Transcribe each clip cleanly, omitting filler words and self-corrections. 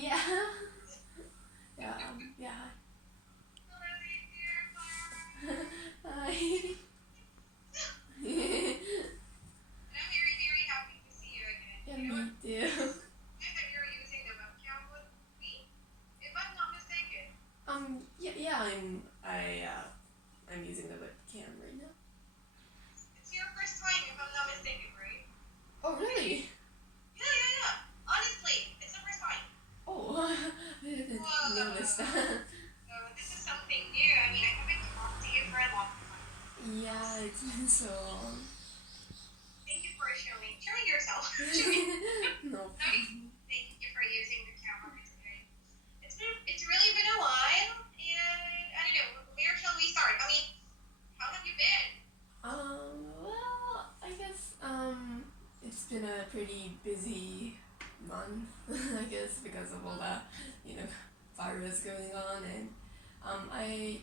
Yeah. Yeah. Yeah. Hi. And I'm very, very happy to see you again. Yeah, You know me what? too. That you're using the webcam with me, if I'm not mistaken. Yeah, I'm using the webcam right now. It's your first time, if I'm not mistaken, right? Oh, really? Yeah. Honestly, it's the first time. Oh, I didn't notice that. So this is something new. I mean, I haven't talked to you for a long time. Yeah, it's been so long. Thank you for showing yourself. No problem. Thank you for using the camera today. It's really been a while, and I don't know, where shall we start? I mean, how have you been? Well, I guess, it's been a pretty busy month, I guess, because of all the, virus going on, and, I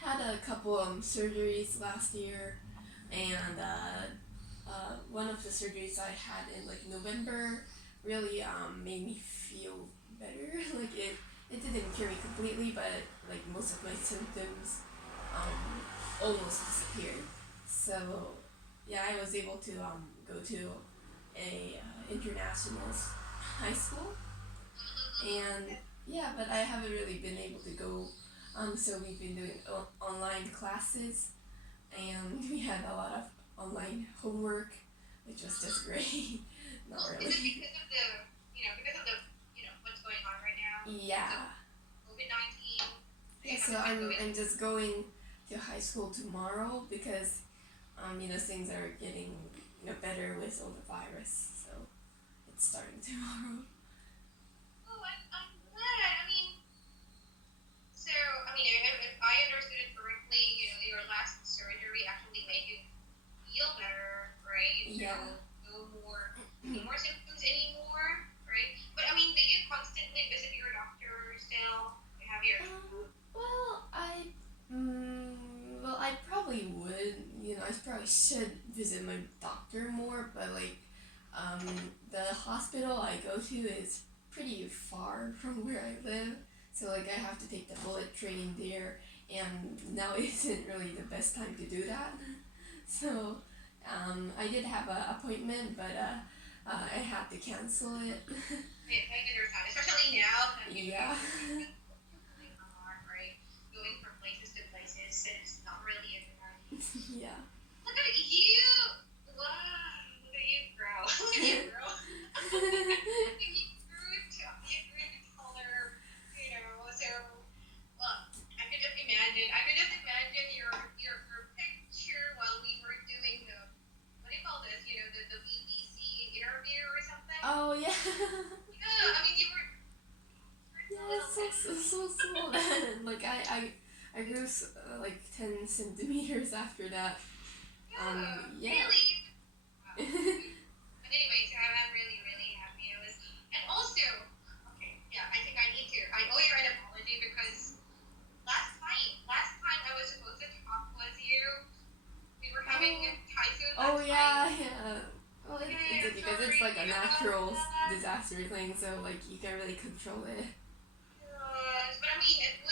had a couple, surgeries last year, and, one of the surgeries I had in, like, November really, made me feel better, like, it didn't cure me completely, but, like, most of my symptoms, almost disappeared. So yeah, I was able to go to a international high school, and yeah, but I haven't really been able to go. So we've been doing online classes, and we had a lot of online homework, which was just great. Not Well, is really. it because of the, what's going on right now? Yeah. COVID-19. Yeah. So I'm just going to high school tomorrow because things are getting better with all the virus. So it's starting tomorrow. Oh, I'm glad. I mean, if I understood it correctly, your last surgery actually made you feel better, right? Yeah. So no more symptoms anymore, right? But I mean, do you constantly visit your doctor still? Have your I probably would. I probably should visit my doctor more, but the hospital I go to is pretty far from where I live, so I have to take the bullet train there, and now isn't really the best time to do that. So I did have an appointment, but I had to cancel it. I understand, especially now that Yeah. really hard, right? Going from places to places, it's not really a good idea. Yeah. Look at you! Wow! Look at you grow! Look at you grow! You grew taller, So, well, I could just imagine. Your picture while we were doing the, what do you call this? The BBC interview or something. Oh yeah. Yeah, I mean you were. Yeah, it's so small. Like I grew like 10 centimeters after that. Yeah. Really? Wow. But anyways, I'm really, really happy. And also, okay, yeah, I think I owe you an apology because last time I was supposed to talk with you, we were having a typhoon. Oh yeah, time. yeah. Well, it's Yeah, okay because it's like a sorry natural about that. disaster thing, so you can't really control it. But I mean, it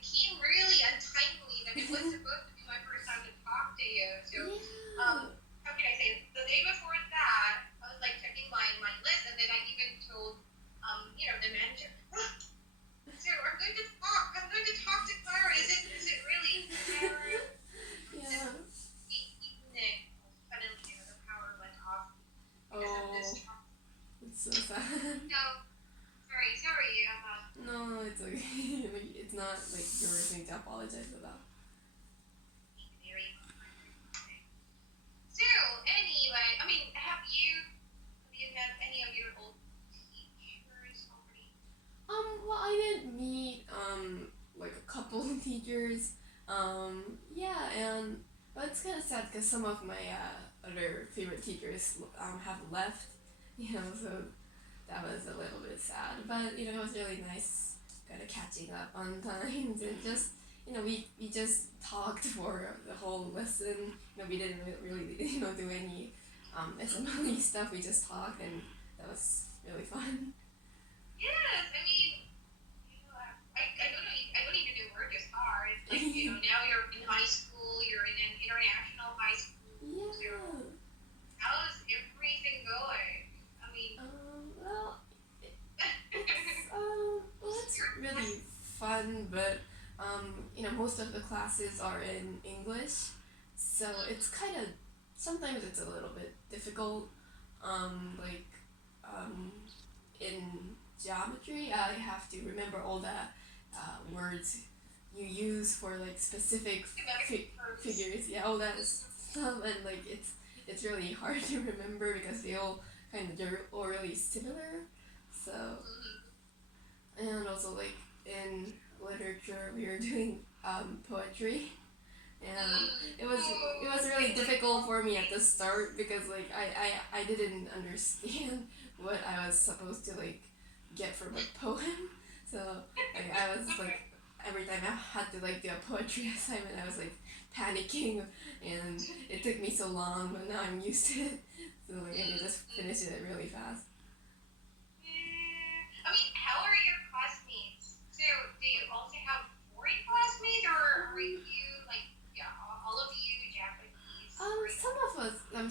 came really untimely that it was supposed to be my first time to talk to you. So, Yeah. how can I say? The day before that, I was like checking my list, and then I even told, the manager, so I'm going to talk. I'm going to talk to Clara. Is it really Clara? Yeah. Evening, suddenly, the power went off because of Oh, this talk. it's so sad. No, sorry. No, it's okay. It's not like your thing to apologize about. Very confusing. So anyway, I mean, have you met any of your old teachers already? Well, I didn't meet like a couple of teachers. Yeah, but it's kind of sad because some of my other favorite teachers have left. So that was a little bit sad. But it was really nice kind of catching up on times and just we just talked for the whole lesson. We didn't really do any assembly stuff. We just talked, and that was really fun. most of the classes are in English, so it's kind of sometimes it's a little bit difficult. Like in geometry, I have to remember all the words you use for like specific figures. Yeah, all that stuff, and like it's really hard to remember because they're all really similar. So, and also like in literature, we were doing poetry, and it was really difficult for me at the start because like I didn't understand what I was supposed to like get from a poem. So like I was like every time I had to like do a poetry assignment, I was like panicking, and it took me so long, but now I'm used to it. So like I can just finish it really fast. I mean, how are your classmates? So, do you also have foreign classmates, or are you like, yeah, all of you Japanese?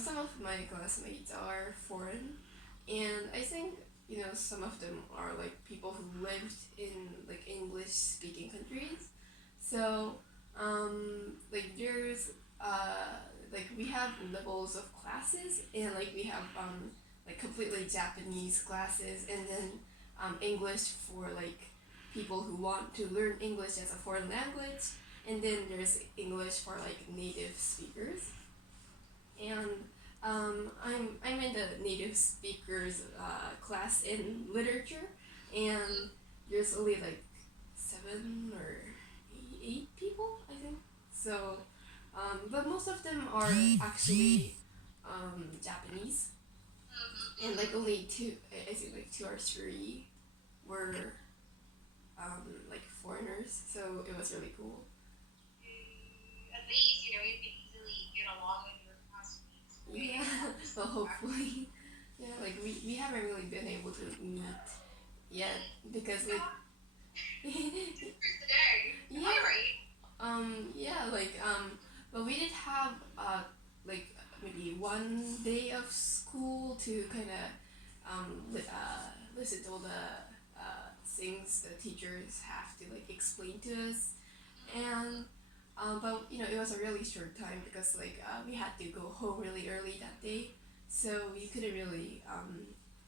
Some of my classmates are foreign, and I think some of them are like people who lived in like English speaking countries. So like there's like we have levels of classes, and like we have like completely Japanese classes, and then English for like people who want to learn English as a foreign language, and then there's English for like native speakers. And I'm in the native speakers class in literature, and there's only like 7 or 8 people, I think. So, but most of them are actually Japanese, and like only two, I think like 2 or 3 were like foreigners. So it was really cool. At least, you can easily get along with your classmates. Yeah, well, hopefully. Yeah, like we haven't really been able to meet yet because like Today. Am yeah, I right? yeah, like but we did have like maybe one day of school to kind of listen to all the things the teachers have to like explain to us, and but it was a really short time because like we had to go home really early that day, so we couldn't really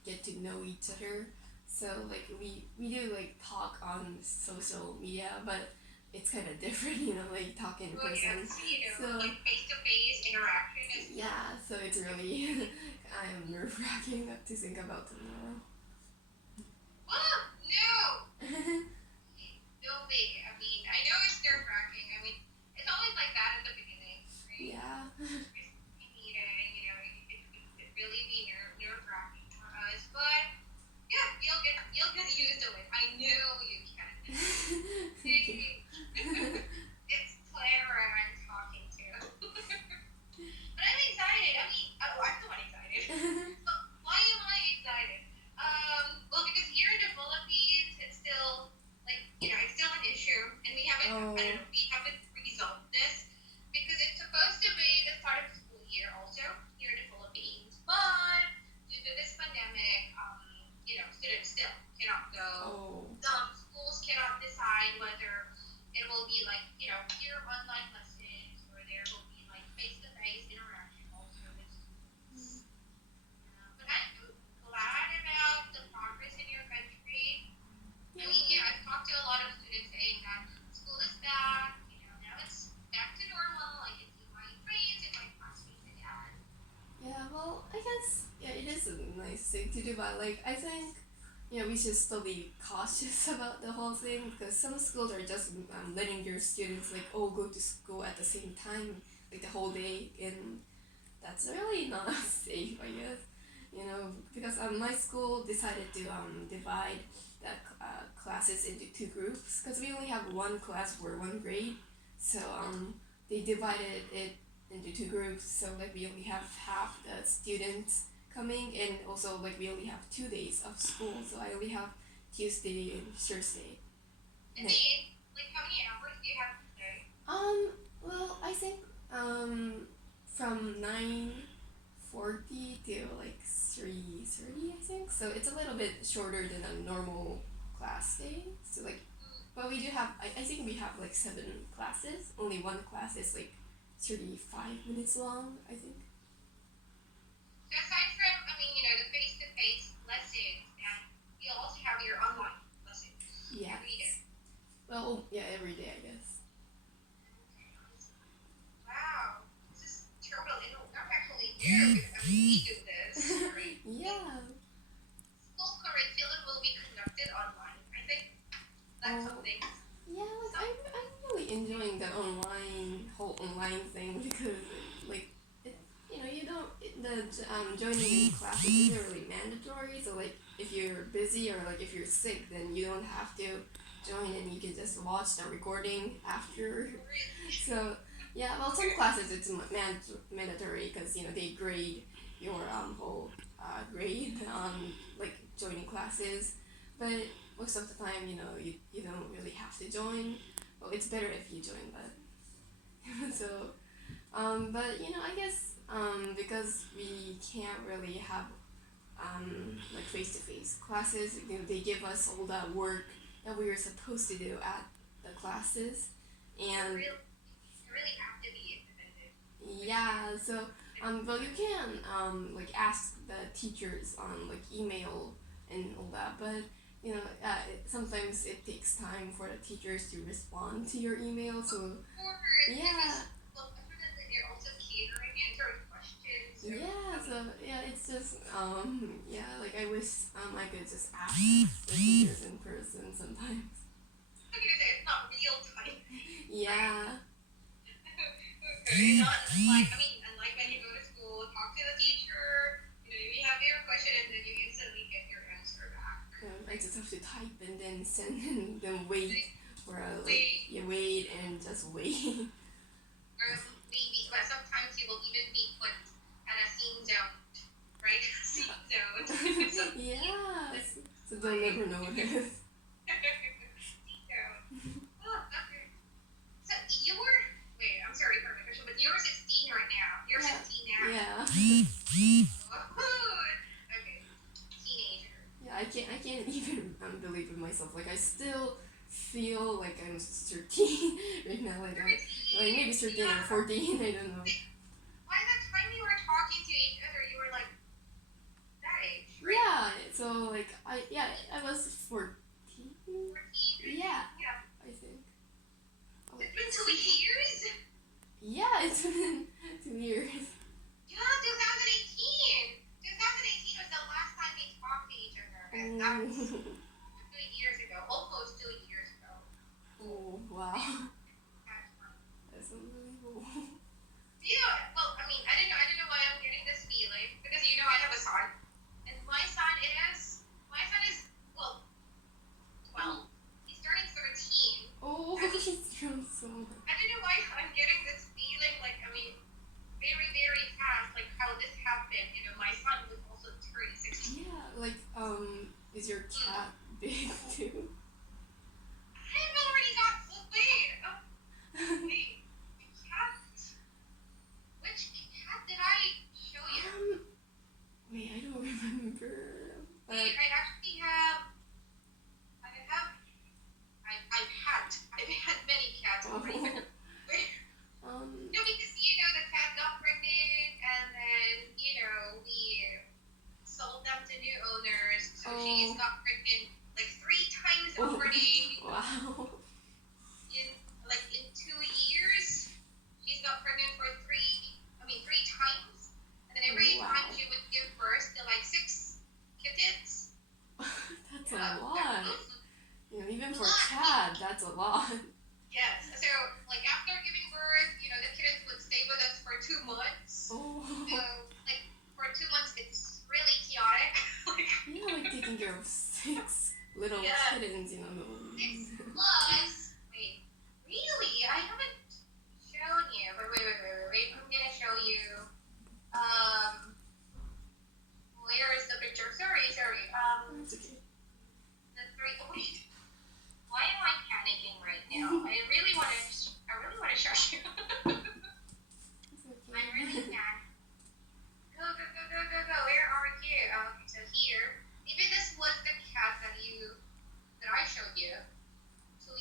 get to know each other. So like we do like talk on social media, but it's kind of different, like talking in Well, person. yes, So like face-to-face interaction is. yeah, so it's really I am nerve-wracking to think about tomorrow. Oh, no! No way. I mean, I know it's nerve-wracking. I mean, it's always like that in the beginning, right? Yeah. You meet it, and it could really be nerve-wracking for us. But yeah, you'll get used to it. I know you can. Thank you. It's Clara I'm talking to. But I'm excited. I mean, I'm not excited. But why am I excited? Well, because here in the Philippines, it's still like it's still an issue, and we haven't. Oh. I don't know. We haven't resolved this because it's supposed to be the start of the school year, also here in the Philippines. But due to this pandemic, students still cannot go. Oh. Some schools cannot decide whether it will be like pure online lessons or there will be like face-to-face interaction also with students. But I'm glad about the progress in your country. I mean, yeah, I've talked to a lot of students saying that school is back. Now it's back to normal. I can see my friends and my classmates again. Yeah, well, I guess it is a nice thing to do, but like I think we should still be cautious about the whole thing because some schools are just letting their students like all go to school at the same time like the whole day, and that's really not safe, I guess. Because my school decided to divide the classes into 2 groups because we only have one class for one grade, so they divided it into 2 groups, so like we only have half the students coming, and also like we only have 2 days of school, so I only have Tuesday and Thursday. And then, like, how many hours do you have today? Well, I think from 9:40 to like 3:30, I think. So it's a little bit shorter than a normal class day. So like But we do have, I think we have like 7 classes. Only one class is like 35 minutes long, I think. So aside from, the face-to-face lessons, and you also have your online lessons. Yeah. Every day. Well, yeah, every day, I guess. Wow. This is terrible. I'm actually new because we do this. Right? Yeah. School curriculum will be conducted online. I think that's something. Yeah, like I'm really enjoying the whole online thing because like you don't the joining in classes isn't really mandatory. So like if you're busy or like if you're sick, then you don't have to join and you can just watch the recording after. So yeah, well some classes it's mandatory because they grade your whole grade on like joining classes, but most of the time, you don't really have to join. Well, it's better if you join, but so, but I guess because we can't really have like face-to-face classes, they give us all that work that we were supposed to do at the classes, and really have to be independent. yeah, so but you can like ask the teachers on like email and all that, but sometimes it takes time for the teachers to respond to your email, so yeah. Well, definitely they're also catering answering questions. Yeah, so yeah, it's just like I wish I could just ask the teachers in person sometimes. I'm gonna say it's not real time. Yeah. Okay, not unlike when you go to school, talk to the teacher, you have your question and then you instantly get your answer back. I just have to type and then send and then wait for wait and just wait. Or maybe, but sometimes you will even be put at a scene zone, right? Scene zone. Yeah. So they'll never notice. Scene zone. Oh, okay. So I'm sorry for my question, but you're 16 right now. You're 16 now. Yeah. Okay. Teenager. Yeah, I can't even believe it myself. Like I still feel like I'm 13 right now. Like maybe 13 or 14. I don't know. By the time you were talking to each other, you were like that age, right? Yeah. So like I was 14. 14. Yeah. Yeah. I think. It's been 2 years. Yeah, it's been 2 years. Yeah, 2018. 2018 was the last time we talked to each other, and that was 2 years ago, almost 2 years ago. Oh wow. That's unbelievable. Yeah, well, I don't know why I'm getting this feeling because I have a son, and my son is 12. He's turning 13. Oh, it's true so much. I don't know why I'm getting this feeling very, very fast, like how this happened. My son was also turning 16. Yeah, like is your cat big too? I've already got wait. Wait, the cat. Which cat did I show you? Wait, I don't remember. Wait, I've had many cats already. Because the cat got pregnant, and then we sold them to new owners. So she's got pregnant like 3 times already. Wow. In 2 years, she's got pregnant for 3 times, and then every time she would give birth to like 6 kittens. That's a lot. Even for cat, that's a lot. Yes. So after giving birth, the kittens would stay with us for 2 months. Oh. So for 2 months, it's really chaotic. Like taking care of 6 little kittens, 6 plus. Wait, really? I haven't shown you. Wait. I'm gonna show you. Where is the picture? Sorry. It's okay. The 3. Oh, wait. Why am I panicking right now? I really want to show you. It's okay. I'm really mad. Go. Where are you? Okay, so here. Maybe this was the cat that I showed you 2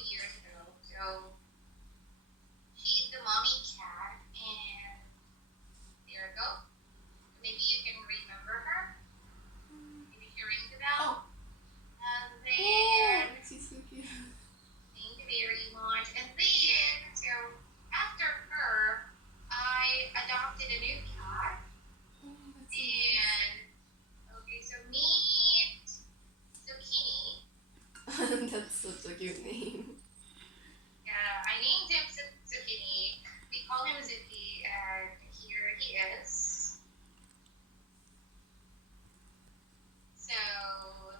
That's such a cute name. Yeah, I named him Zucchini. We call him Zuki, and here he is. So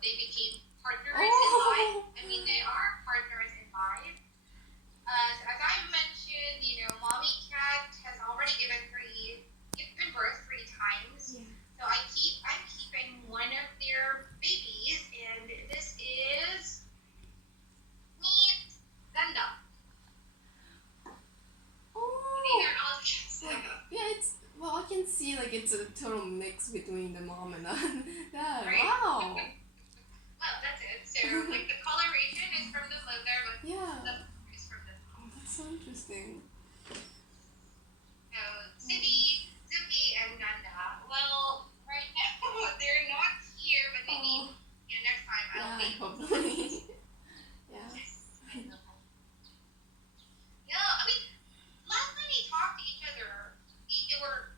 they became partners in life. I mean, they are partners in life. As I mentioned, mommy cat has already given birth 3 times. Yeah. So I'm keeping one of their babies, and this is meet Ganda. Well, I can see it's a total mix between the mom and the dad. Right? Wow. Well, that's it. So the coloration is from the mother, but Yeah. the is from the mom. Oh, that's so interesting. So Zuki, and Nanda. Well, right now they're not here, but maybe next time I'll be. Hopefully. Yeah. Yeah, I mean, last time we talked to each other, they were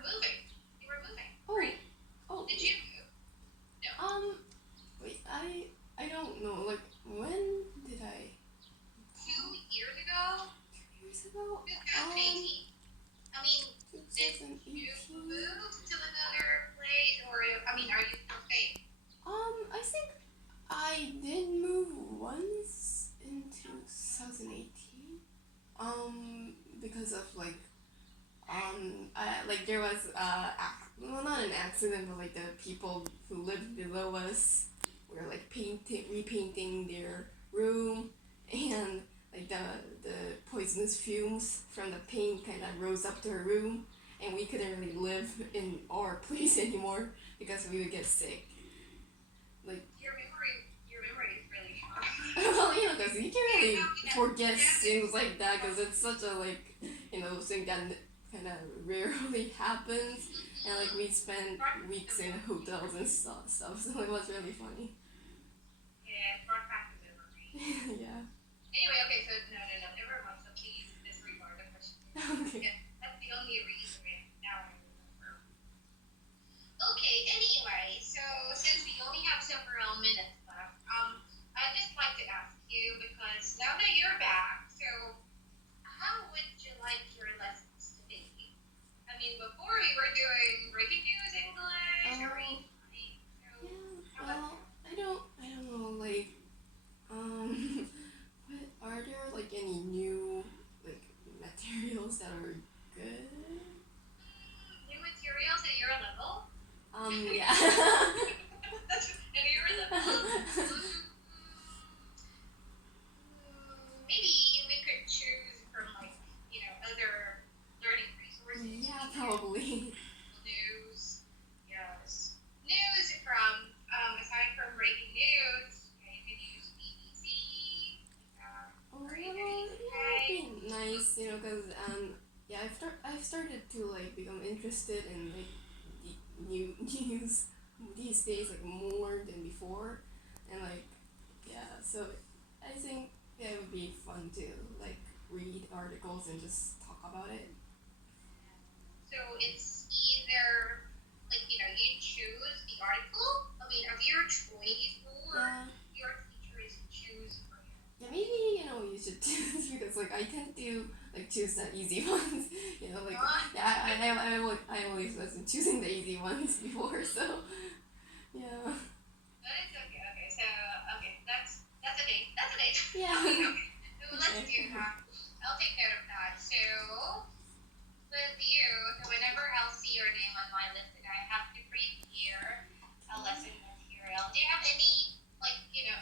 moving. They were moving. Oh. Right? Oh. Did you move? No. Wait, I don't know. When did I? 2 years ago? 2 years ago? 2018. I mean, did you 2018. move to another place, or are you still staying? I think I did move once in 2018. Because of there was not an accident, but the people who lived below us were repainting their room, and the poisonous fumes from the paint kind of rose up to her room, and we couldn't really live in our place anymore because we would get sick. Your memory is really strong. Well, because you can't really forget things like that, because it's such a thing that kind of rarely happens, and we spent weeks in hotels and stuff, so it was really funny. Yeah, brought back the memory. Yeah. Anyway, okay, so no, never mind. So please disregard the question. Okay. Yeah, that's the only reason now I remember. Okay, anyway, so since we only have several minutes left, I'd just like to ask you, because now that you're back, so how would you like your lessons to be? I mean, before we were doing breaking news English, or reading. Well, I don't know, what are there any new materials that are good? New materials at your level? Yeah. At your level? Maybe we could choose from other learning resources. Yeah, probably. News, yes. News from aside from breaking news, you can use BBC. Or you can use It would be nice, because I've started to become interested in new news these days more than before, and so I think it would be fun to read articles and just talk about it. So it's either you choose the article, of your choice, or your teachers choose for you. Yeah, maybe you should choose, because I tend to choose the easy ones. I always wasn't choosing the easy ones before, so yeah. That is okay. Okay, so that's a date. That's a date. Yeah. So let's do that. I'll take note of that. So with you, whenever I'll see your name on my list, and I have to prepare a lesson material. Do you have any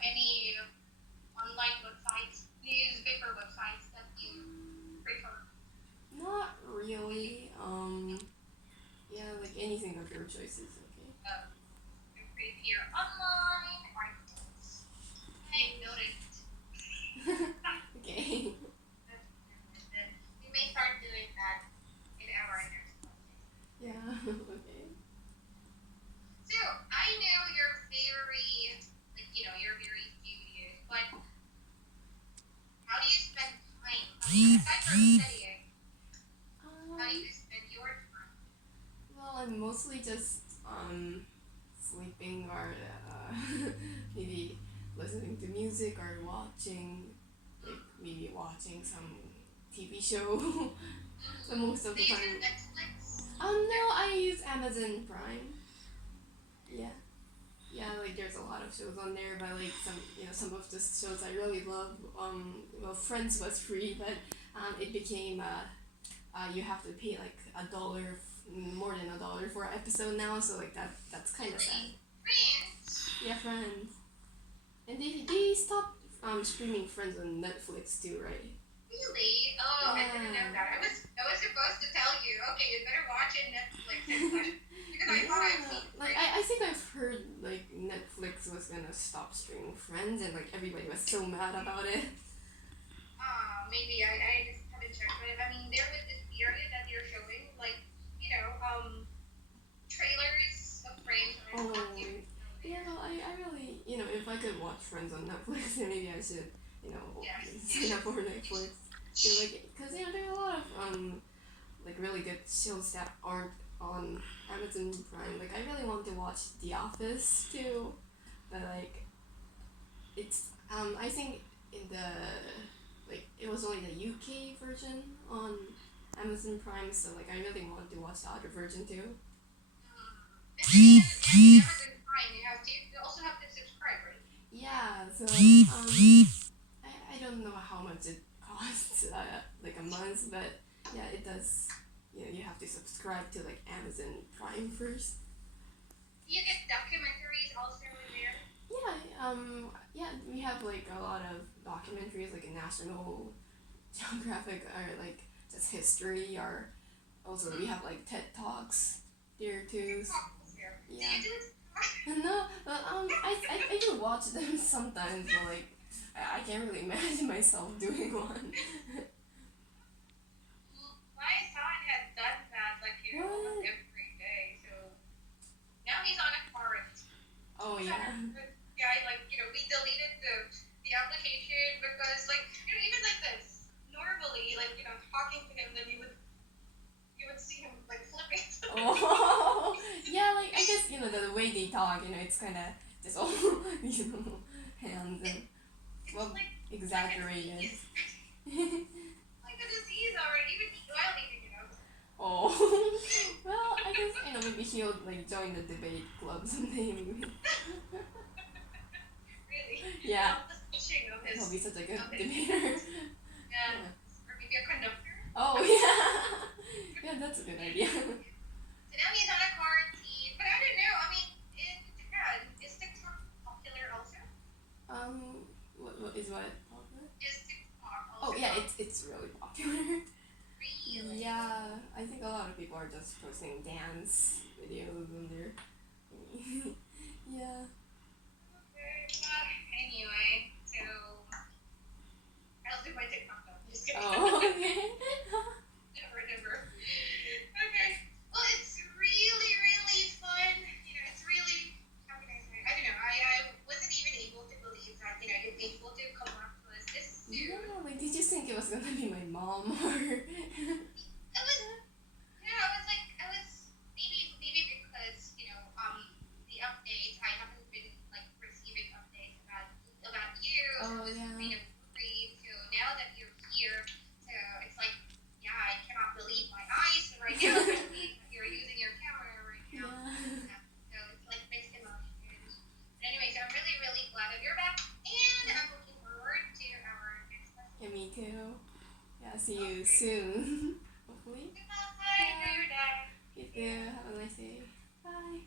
any online websites, newspaper websites that you prefer? Not really. Yeah, anything of your choice is okay. Prepare online articles. Okay, noted. Okay. We may start doing that in our next class. Yeah. Okay. So I know you're very, you're very studious, but how do you spend time? Aside from studying, how do you spend your time? Well, I'm mostly just sleeping, or maybe listening to music or maybe watching some TV show. So most of the Do you time. use Netflix? No, I use Amazon Prime. Yeah. Yeah, like there's a lot of shows on there, but like some of the shows I really love. Friends was free, but it became you have to pay like more than $1 for an episode now. So like that's kind of sad. Friends? Yeah, Friends. And they stopped streaming Friends on Netflix too, right? Really? Oh, I didn't know that. I was supposed to tell you. Okay, you better watch it Netflix because I thought I'd seen Like I think I've heard like Netflix was gonna stop streaming Friends, and like everybody was so mad about it. Maybe I just haven't checked, but I mean, there was this area that they're showing, like, trailers of Friends. And Oh, you yeah. No, I really if I could watch Friends on Netflix, then maybe I should sign up for Netflix. So, because there are a lot of like really good shows that aren't on Amazon Prime. Like I really want to watch The Office too, but like it's I think in the it was only the UK version on Amazon Prime, so like I really want to watch the other version too. Amazon Prime, you also have to subscribe, right? Yeah, so I don't know how much it costs like a month, but yeah, it does. You have to subscribe to like Amazon Prime first. Do you get documentaries also in there? Yeah, we have like a lot of documentaries like National Geographic or like just history, or also we have like TED Talks there too. Yeah. Do you do it? No, but I do watch them sometimes, but like I can't really imagine myself doing one. My son has done that, like, almost every day, so now he's on a quarantine. Oh yeah. Yeah, like, we deleted the application because, like, even like this, normally, like, talking to him, then you would see him, like, flipping. Oh yeah, like I guess the way they talk, it's kind of just all hands and well Like, exaggerated. like a disease already, even eating, Oh well, I guess maybe he'll like join the debate club someday maybe. Really? Yeah. The switching of his. He'll be such a good of his- debater. Yeah. Or maybe a conductor. Oh yeah. Yeah, that's a good idea. So now he's on a quarantine, but I don't know. I mean, in Japan, is TikTok popular also? What is what popular? Is TikTok Oh also? yeah, it's really popular. Really? Yeah, I think a lot of people are just posting dance videos on there. Yeah. Okay. Anyway, so I'll do my TikTok now. Just kidding. Oh, okay. Never. Okay. Well, it's really, really fun. It's really, how can I say? I don't know. I wasn't even able to believe that, you'd be able to come up to us this soon. Yeah, like did you think it was gonna be my mom or? I was maybe because, the updates, I haven't been, like, receiving updates about you. Oh, So yeah. kind of worried. So now that you're here, so it's like, yeah, I cannot believe my eyes right now. You're using your camera right now. Yeah. So it's like mixed emotions. But anyway, so I'm really, really glad that you're back, and I'm looking forward to our next lesson. Yeah, me too. Yeah, see you soon. Hopefully. Goodbye, good day. You too. Have a nice day. Bye.